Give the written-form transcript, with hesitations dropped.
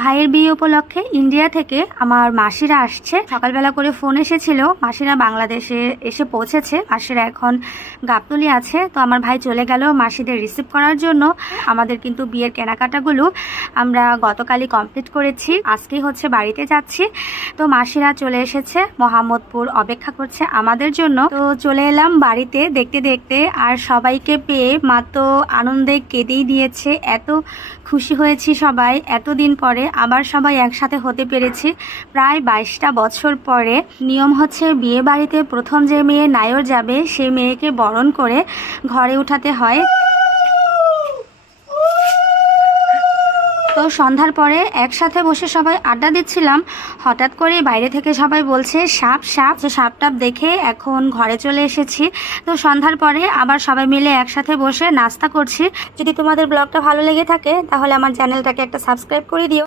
ভাইয়ের বিয়ে উপলক্ষে ইন্ডিয়া থেকে আমার মাসিরা আসছে। সকালবেলা করে ফোন এসেছিল, মাসিরা বাংলাদেশে এসে পৌঁছেছে। মাসিরা এখন গাবতলী আছে। তো আমার ভাই চলে গেল মাসিদের রিসিভ করার জন্য। আমাদের কিন্তু বিয়ের কেনাকাটাগুলো আমরা গতকালই কমপ্লিট করেছি, আজকেই হচ্ছে বাড়িতে যাচ্ছি। তো মাসিরা চলে এসেছে, মোহাম্মদপুর অপেক্ষা করছে আমাদের জন্য। তো চলে এলাম বাড়িতে দেখতে দেখতে, আর সবাইকে পেয়ে মা তো আনন্দে কেঁদেই দিয়েছে। এত খুশি হয়েছি সবাই, এতদিন পরে আবার সবাই একসাথে হতে পেরেছি। প্রায় 22টা বছর পরে। নিয়ম হচ্ছে বিয়ে বাড়িতে প্রথম যে মেয়ে নায়র যাবে সেই মেয়েকে বরণ করে ঘরে উঠাতে হয়। তো সন্ধ্যার পরে একসাথে বসে সবাই আড্ডা দিচ্ছিলাম, হঠাৎ করে বাইরে থেকে সবাই বলছে সাপ সাপ। যে সাপ টাপ দেখে এখন ঘরে চলে এসেছি। তো সন্ধ্যার পরে আবার সবাই মিলে একসাথে বসে নাস্তা করছি। যদি তোমাদের ব্লগটা ভালো লেগে থাকে তাহলে আমার চ্যানেলটাকে একটা সাবস্ক্রাইব করে দিও।